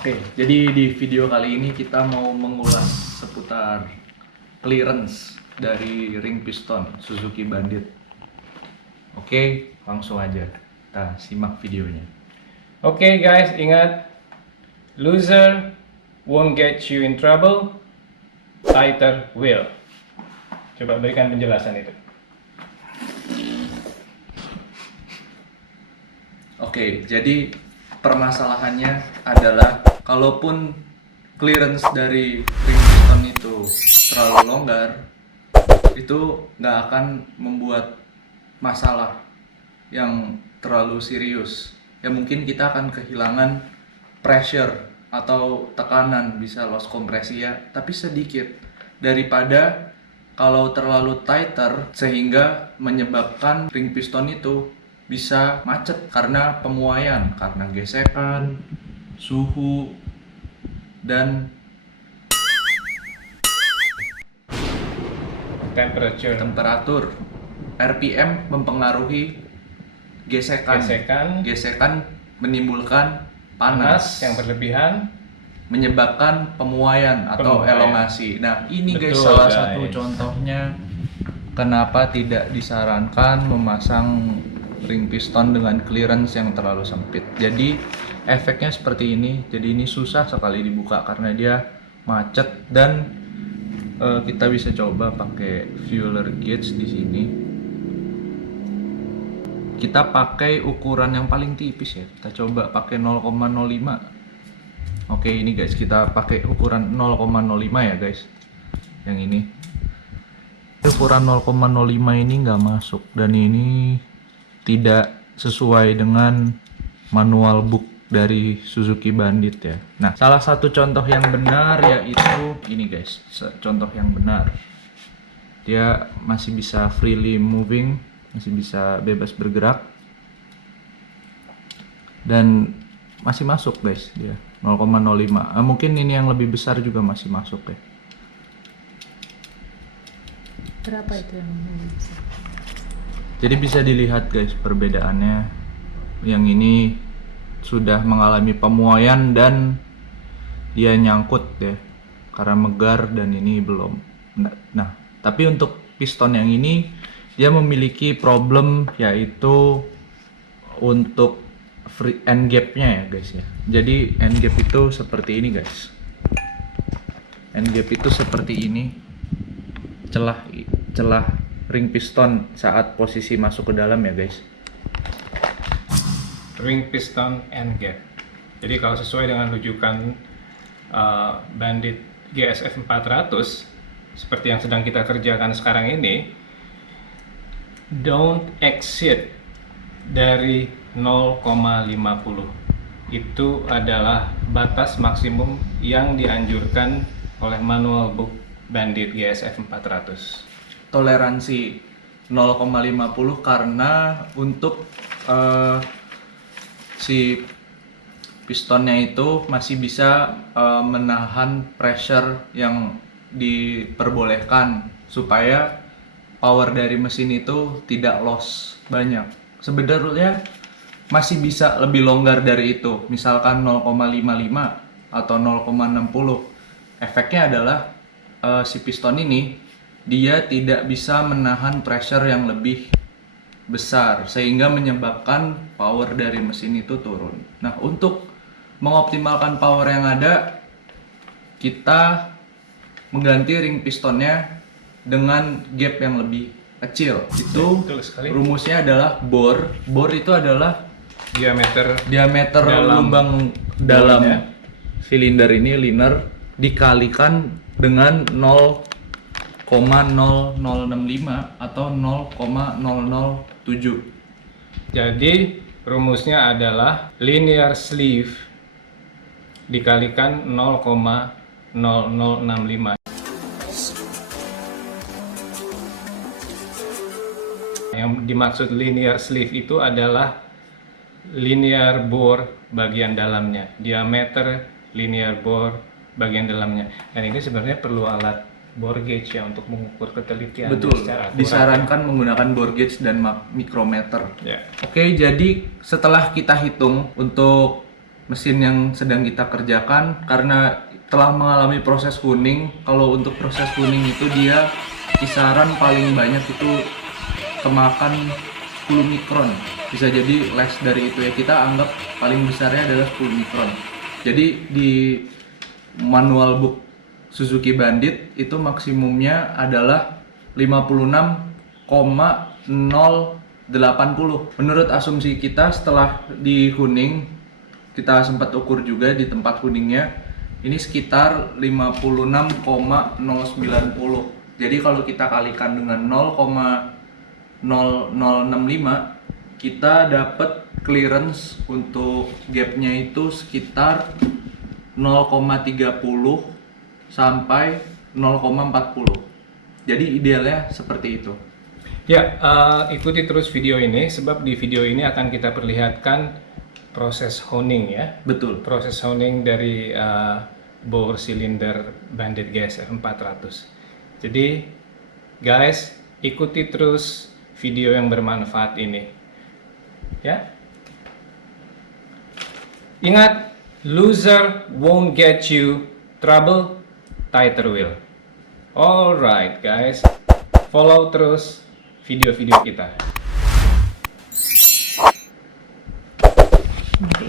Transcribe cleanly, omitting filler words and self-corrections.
Oke, jadi di video kali ini kita mau mengulas seputar clearance dari ring piston Suzuki Bandit. Oke, langsung aja kita simak videonya. Oke guys, ingat, loser won't get you in trouble, tighter will. Coba berikan penjelasan itu. Oke, jadi permasalahannya adalah kalaupun clearance dari ring piston itu terlalu longgar, itu nggak akan membuat masalah yang terlalu serius. Ya mungkin kita akan kehilangan pressure atau tekanan, bisa loss kompresi ya, tapi sedikit daripada kalau terlalu tighter sehingga menyebabkan ring piston itu bisa macet karena pemuaian, karena gesekan, suhu, dan temperatur. RPM mempengaruhi gesekan menimbulkan panas yang berlebihan, menyebabkan pemuaian atau elongasi. Nah, ini guys salah satu contohnya kenapa tidak disarankan memasang ring piston dengan clearance yang terlalu sempit. Jadi efeknya seperti ini. Jadi ini susah sekali dibuka karena dia macet, dan kita bisa coba pakai fueler gauge di sini. Kita pakai ukuran yang paling tipis ya. Kita coba pakai 0,05. Oke, ini guys, kita pakai ukuran 0,05 ya guys. Yang ini. Ukuran 0,05 ini nggak masuk, dan ini tidak sesuai dengan manual book dari Suzuki Bandit ya. Nah, salah satu contoh yang benar yaitu ini guys, contoh yang benar. Dia masih bisa freely moving, masih bisa bebas bergerak, dan masih masuk guys dia 0,05. Mungkin ini yang lebih besar juga masih masuk ya. Berapa itu yang lebih besar? Jadi bisa dilihat guys perbedaannya. Yang ini sudah mengalami pemuaian dan dia nyangkut ya karena megar, dan ini belum. Nah, tapi untuk piston yang ini dia memiliki problem, yaitu untuk free end gap-nya ya guys ya. Jadi end gap itu seperti ini guys. End gap itu seperti ini. Celah ring piston saat posisi masuk ke dalam ya guys. Ring piston end gap. Jadi kalau sesuai dengan rujukan Bandit GSF 400 seperti yang sedang kita kerjakan sekarang ini, don't exceed dari 0,50. Itu adalah batas maksimum yang dianjurkan oleh manual book Bandit GSF 400. Toleransi 0,50 karena untuk si pistonnya itu masih bisa menahan pressure yang diperbolehkan supaya power dari mesin itu tidak loss banyak. Sebenarnya masih bisa lebih longgar dari itu, misalkan 0,55 atau 0,60. Efeknya adalah si piston ini dia tidak bisa menahan pressure yang lebih besar sehingga menyebabkan power dari mesin itu turun. Nah, untuk mengoptimalkan power yang ada, kita mengganti ring pistonnya dengan gap yang lebih kecil. Itu rumusnya adalah bore. Bore itu adalah diameter lubang dalam silinder ini, liner, dikalikan dengan 0,0065 atau 0,007. Jadi rumusnya adalah linear sleeve dikalikan 0,0065. Yang dimaksud linear sleeve itu adalah linear bore bagian dalamnya, diameter linear bore bagian dalamnya. Dan ini sebenarnya perlu alat bore gauge ya untuk mengukur ketelitian. Betul, disarankan menggunakan bore gauge dan micrometer. Yeah. Oke, jadi setelah kita hitung untuk mesin yang sedang kita kerjakan karena telah mengalami proses kuning. Kalau untuk proses kuning itu dia kisaran paling banyak itu kemakan 10 mikron. Bisa jadi less dari itu ya, kita anggap paling besarnya adalah 10 mikron. Jadi di manual book Suzuki Bandit itu maksimumnya adalah 56,080. Menurut asumsi kita setelah di kuning, kita sempat ukur juga di tempat kuningnya, ini sekitar 56,090. Jadi kalau kita kalikan dengan 0,0065, kita dapat clearance untuk gapnya itu sekitar 0,30 sampai 0,40. Jadi idealnya seperti itu. Ya, ikuti terus video ini sebab di video ini akan kita perlihatkan proses honing ya. Betul. Proses honing dari bore silinder Bandit GSR 400. Jadi guys, ikuti terus video yang bermanfaat ini. Ya. Ingat, loser won't get you trouble, tighter will. Alright guys, follow terus video-video kita.